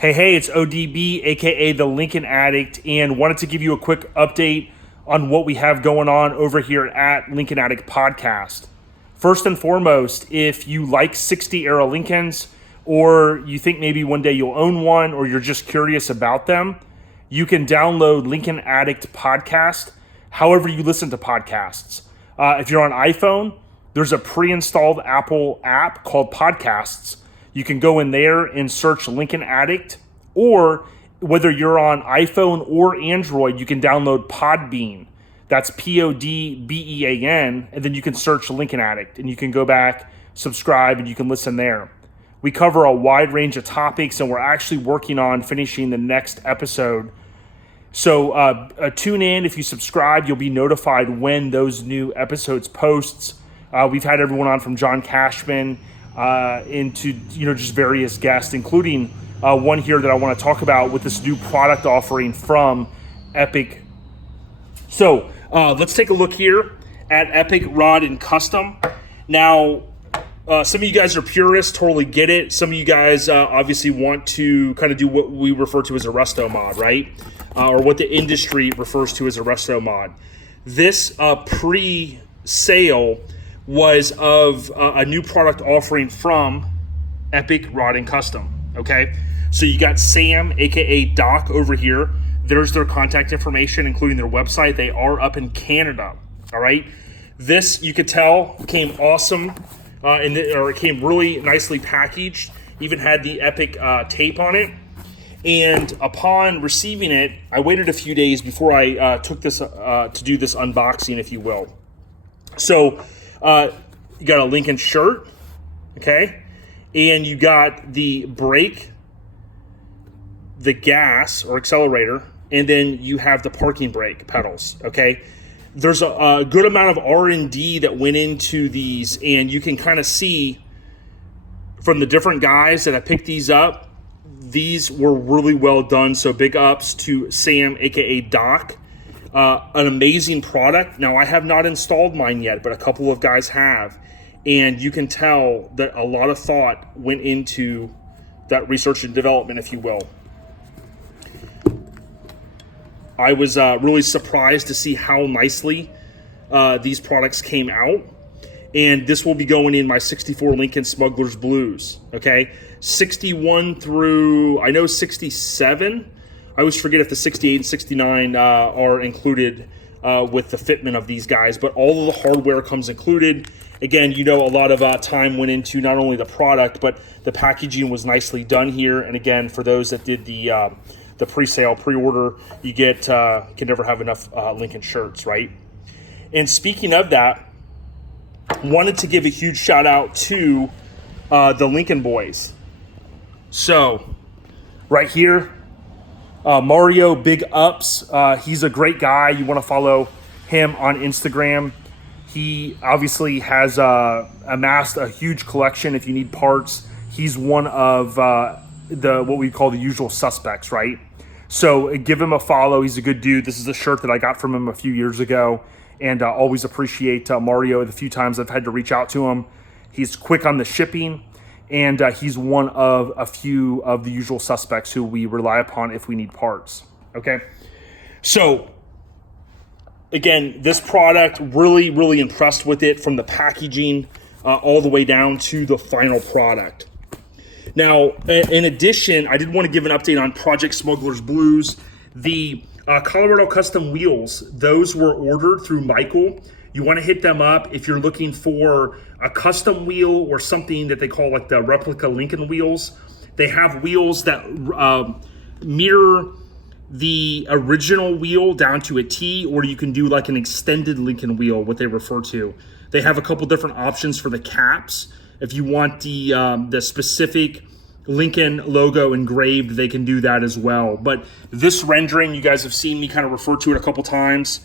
Hey, it's ODB, aka the Lincoln Addict, and wanted to give you a quick update on what we have going on over here at Lincoln Addict Podcast. First and foremost, if you like 60 era Lincolns, or you think maybe one day you'll own one, or you're just curious about them, you can download Lincoln Addict Podcast however you listen to podcasts. If you're on iPhone, there's a pre-installed Apple app called Podcasts. You can go in there and search Lincoln Addict, or whether you're on iPhone or Android, you can download Podbean. That's Podbean, and then you can search Lincoln Addict, and you can go back, subscribe, and you can listen there. We cover a wide range of topics, and we're actually working on finishing the next episode. So tune in. If you subscribe, you'll be notified when those new episodes posts. We've had everyone on from John Cashman into just various guests, including one here that I want to talk about with this new product offering from Epic. So let's take a look here at Epic Rod and Custom. Now, some of you guys are purists, totally get it. Some of you guys obviously want to kind of do what we refer to as a resto mod, right? Or what the industry refers to as a resto mod. This pre-sale was of a new product offering from Epic Rod and Custom, okay? So you got Sam, aka Doc, over here. There's their contact information, including their website. They are up in Canada, all right? This, you could tell, came awesome, or it came really nicely packaged. Even had the Epic tape on it. And upon receiving it, I waited a few days before I took this to do this unboxing, if you will. So, you got a Lincoln shirt, okay? And you got the brake, the gas or accelerator, and then you have the parking brake pedals, okay? There's a good amount of R&D that went into these, and you can kind of see from the different guys that I picked these up, these were really well done. So big ups to Sam, aka Doc. An amazing product. Now, I have not installed mine yet, but a couple of guys have. And you can tell that a lot of thought went into that research and development, if you will. I was really surprised to see how nicely these products came out. And this will be going in my 64 Lincoln Smuggler's Blues, okay? 61 through, I know 67. I always forget if the 68 and 69 are included with the fitment of these guys, but all of the hardware comes included. Again, a lot of time went into not only the product, but the packaging was nicely done here. And again, for those that did the pre-sale, pre-order, you get can never have enough Lincoln shirts, right? And speaking of that, wanted to give a huge shout out to the Lincoln boys. So, right here, Mario, big ups. He's a great guy. You want to follow him on Instagram. He obviously has amassed a huge collection. If you need parts, he's one of what we call the usual suspects, right? So give him a follow. He's a good dude. This is a shirt that I got from him a few years ago, and always appreciate Mario the few times I've had to reach out to him. He's quick on the shipping. And he's one of a few of the usual suspects who we rely upon if we need parts, okay? So, again, this product, really, really impressed with it from the packaging all the way down to the final product. Now, in addition, I did want to give an update on Project Smuggler's Blues. The Colorado Custom wheels, those were ordered through Michael. You want to hit them up if you're looking for a custom wheel or something that they call like the replica Lincoln wheels. They have wheels that mirror the original wheel down to a T, or you can do like an extended Lincoln wheel, what they refer to. They have a couple different options for the caps. If you want the specific Lincoln logo engraved, they can do that as well. But this rendering, you guys have seen me kind of refer to it a couple times,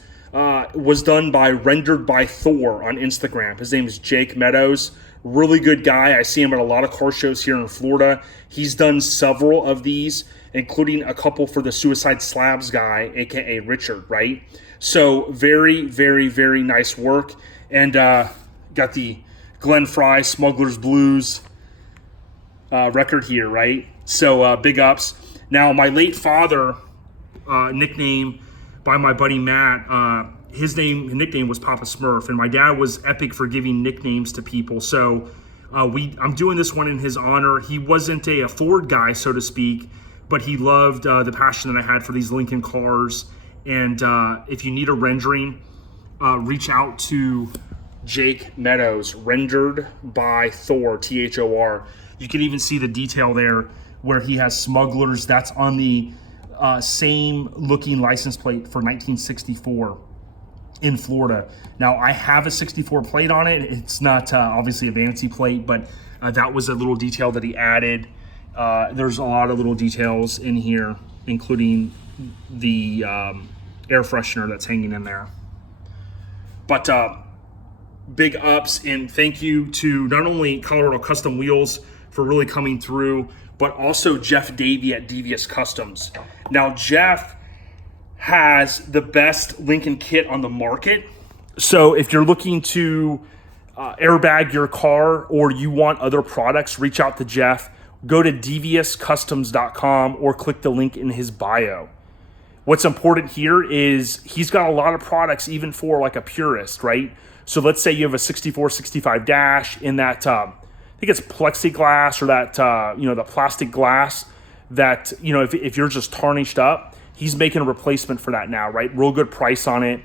was done by Rendered by Thor on Instagram. His name is Jake Meadows. Really good guy. I see him at a lot of car shows here in Florida. He's done several of these, including a couple for the Suicide Slabs guy, aka Richard, right? So very, very, very nice work. And got the Glenn Fry Smuggler's Blues record here, right? So big ups. Now, my late father, nickname by my buddy Matt, his nickname was Papa Smurf, and my dad was epic for giving nicknames to people. So I'm doing this one in his honor. He wasn't a Ford guy, so to speak, but he loved the passion that I had for these Lincoln cars. And if you need a rendering, reach out to Jake Meadows, rendered by Thor, Thor. You can even see the detail there where he has smugglers. That's on the same looking license plate for 1964 in Florida. Now, I have a 64 plate on it. It's not obviously a vanity plate, but that was a little detail that he added. There's a lot of little details in here, including the air freshener that's hanging in there. But big ups and thank you to not only Colorado Custom Wheels for really coming through, but also Jeff Davey at Devious Customs. Now, Jeff has the best Lincoln kit on the market. So if you're looking to airbag your car or you want other products, reach out to Jeff. Go to deviouscustoms.com or click the link in his bio. What's important here is he's got a lot of products even for like a purist, right? So let's say you have a 64, 65 dash in that, I think it's plexiglass or that, the plastic glass that, if you're just tarnished up, he's making a replacement for that now, right? Real good price on it.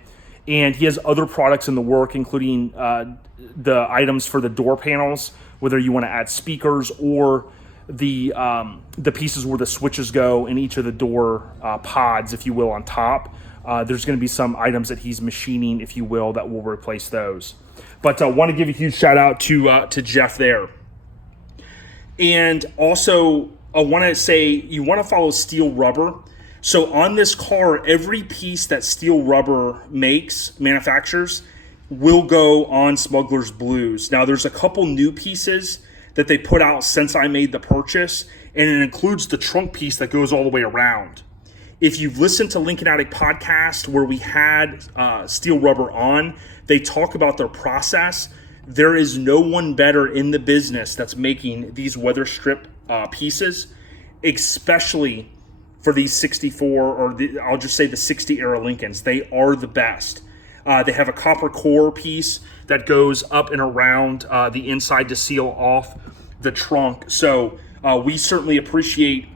And he has other products in the work, including the items for the door panels, whether you want to add speakers or the pieces where the switches go in each of the door pods, if you will, on top. There's going to be some items that he's machining, if you will, that will replace those. But I want to give a huge shout out to Jeff there. And also, I want to say you want to follow Steel Rubber. So on this car, every piece that Steel Rubber manufactures, will go on Smuggler's Blues. Now, there's a couple new pieces that they put out since I made the purchase, and it includes the trunk piece that goes all the way around. If you've listened to Lincoln Addict podcast where we had Steel Rubber on, they talk about their process. There is no one better in the business that's making these weather strip pieces, especially for these 64 or I'll just say the 60 era Lincolns. They are the best. They have a copper core piece that goes up and around the inside to seal off the trunk. So we certainly appreciate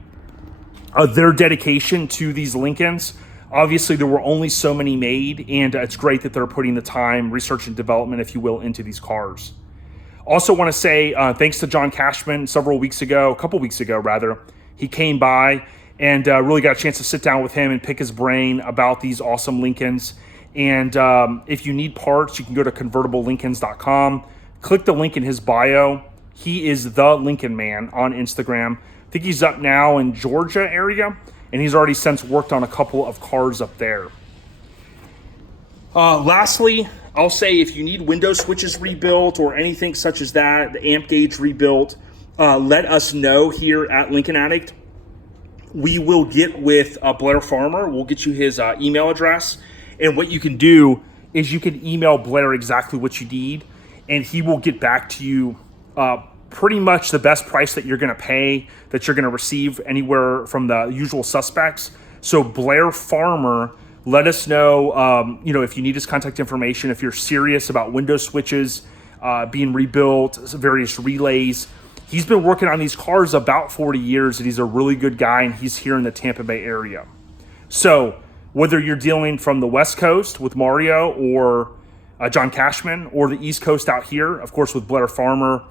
their dedication to these Lincolns. Obviously, there were only so many made, and it's great that they're putting the time, research and development, if you will, into these cars. Also want to say thanks to John Cashman a couple weeks ago, he came by and really got a chance to sit down with him and pick his brain about these awesome Lincolns. And if you need parts, you can go to convertiblelincolns.com. Click the link in his bio. He is the Lincoln Man on Instagram. I think he's up now in Georgia area, and he's already since worked on a couple of cars up there. Lastly, I'll say if you need window switches rebuilt or anything such as that, the amp gauge rebuilt, let us know here at Lincoln Addict. We will get with Blair Farmer. We'll get you his email address. And what you can do is you can email Blair exactly what you need, and he will get back to you pretty much the best price that you're going to pay, that you're going to receive anywhere from the usual suspects. So Blair Farmer, let us know, if you need his contact information, if you're serious about window switches being rebuilt, various relays. He's been working on these cars about 40 years, and he's a really good guy, and he's here in the Tampa Bay area. So whether you're dealing from the West Coast with Mario or John Cashman, or the East Coast out here, of course, with Blair Farmer,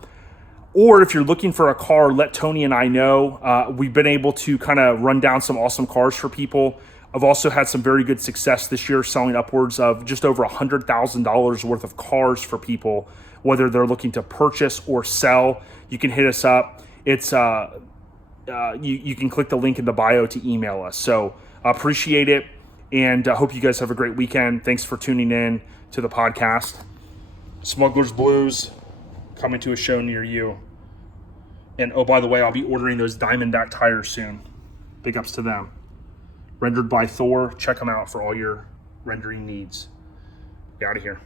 or if you're looking for a car, let Tony and I know. We've been able to kind of run down some awesome cars for people. I've also had some very good success this year selling upwards of just over $100,000 worth of cars for people, whether they're looking to purchase or sell. You can hit us up. It's you can click the link in the bio to email us. So appreciate it, and hope you guys have a great weekend. Thanks for tuning in to the podcast. Smuggler's Blues coming to a show near you. And oh, by the way, I'll be ordering those Diamondback tires soon. Big ups to them. Rendered by Thor. Check them out for all your rendering needs. Get out of here.